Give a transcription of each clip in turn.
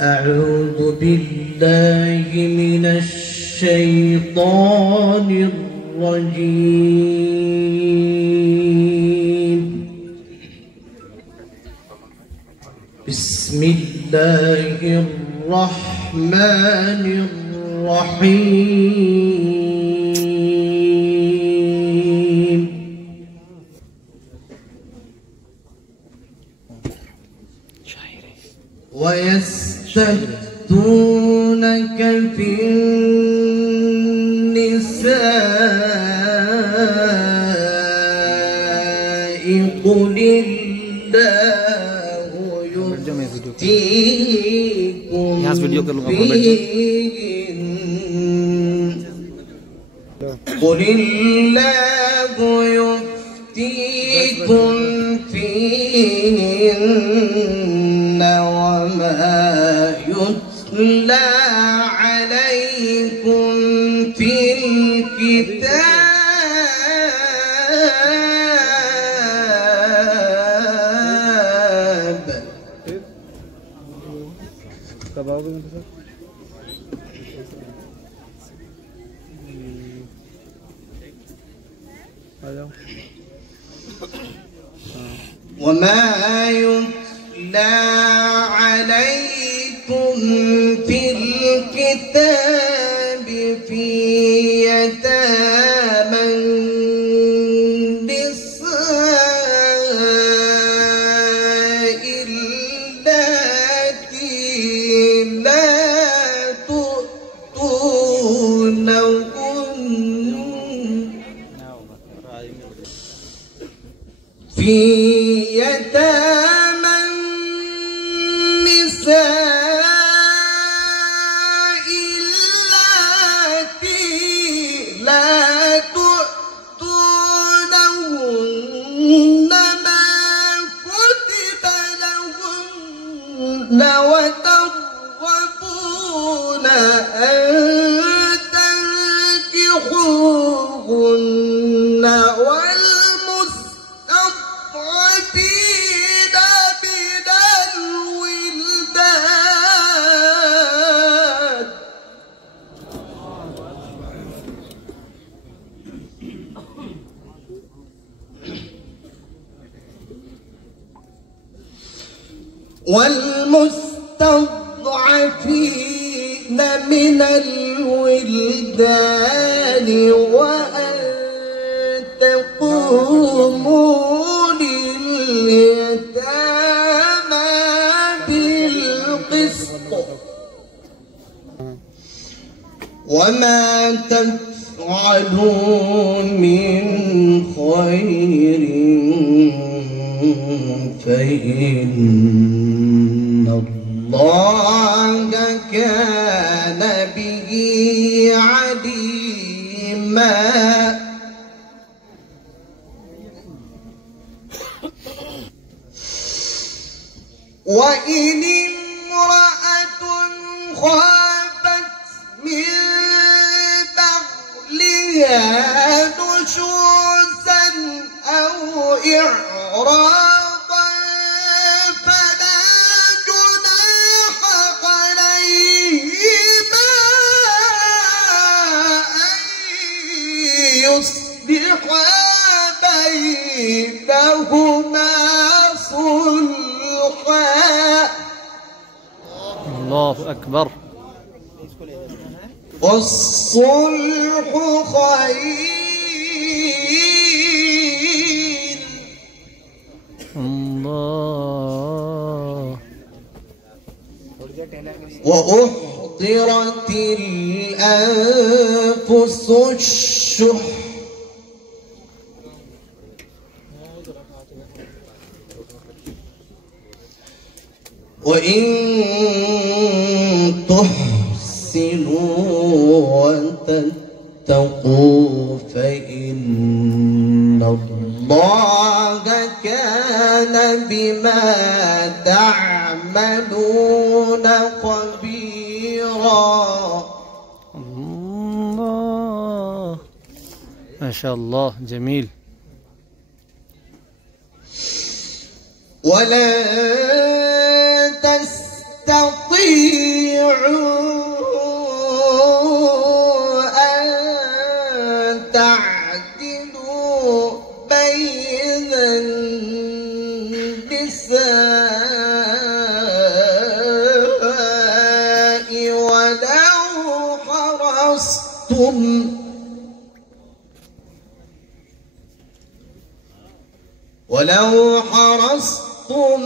أعوذ بالله من الشيطان الرجيم. بسم الله الرحمن الرحيم. ويستفتونك في النساء قل الله يفتيكم فيهن قل الله يفتيكم فيهن وما يتلى عليكم في الكتاب. وما يتلى عليكم في الكتاب في يتامى النساء اللاتي لا تؤتونهن في يتامى النساء اللاتي لا تؤتونهن ما كتب لهن وترغبون أن تنكحوهن والمستضعفين من الولدان وأن تقوموا لليتامى بالقسط وما تفعلوا من خير فإن الله كان به عليما. وإن امرأة خافت من بعلها نشوزا أو إعراضا فلا جناح عليهما أن يصلحا بينهما صلحا. الله أكبر. والصلح خير. الله. وأحضرت الأنفس الشح وإن تحسنوا وتتقوا فإن الله كان بما تعملون خبيرا. الله ما شاء الله جميل. ولا تستطيع حرصتم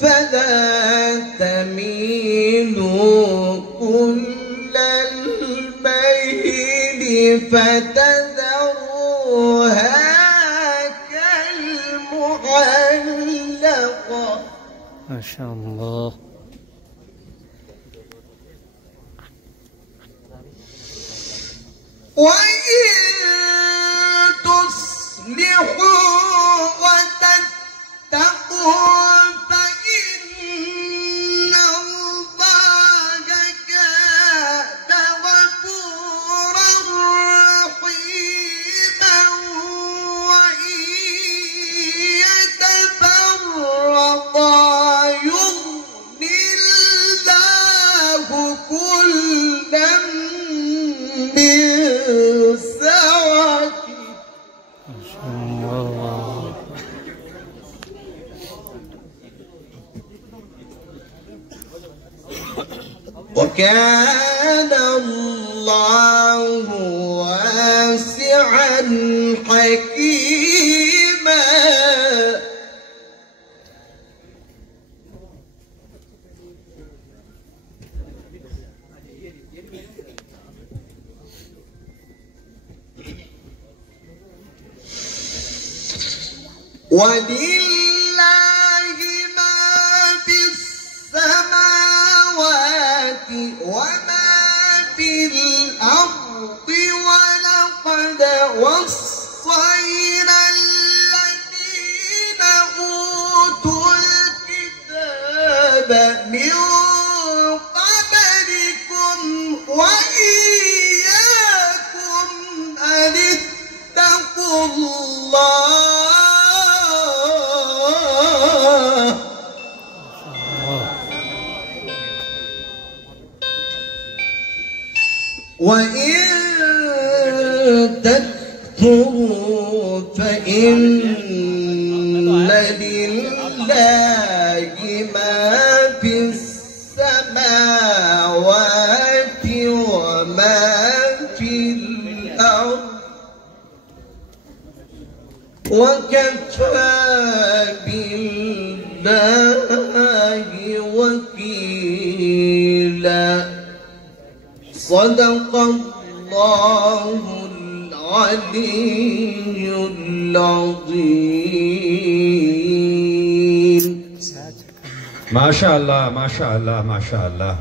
فلا تميلوا كل الميل فتذروها كالمعلقة. ما شاء الله. وإن تصلحوا وتتقوا فإن الله كان غفورا رحيما. وإن يتفرقا يغن الله كلا من سعته. ما شاء الله. وكان الله واسعا حكيما. ولله ما في السماوات وما في الأرض. ولقد وصينا الذين أوتوا الكتاب من قبلكم وإياكم أن اتقوا الله. وإن تكفروا فإن لله ما في السماوات وما في الأرض وكفى بالله وكيلا. صدق الله العلي العظيم. ما شاء الله ما شاء الله ما شاء الله.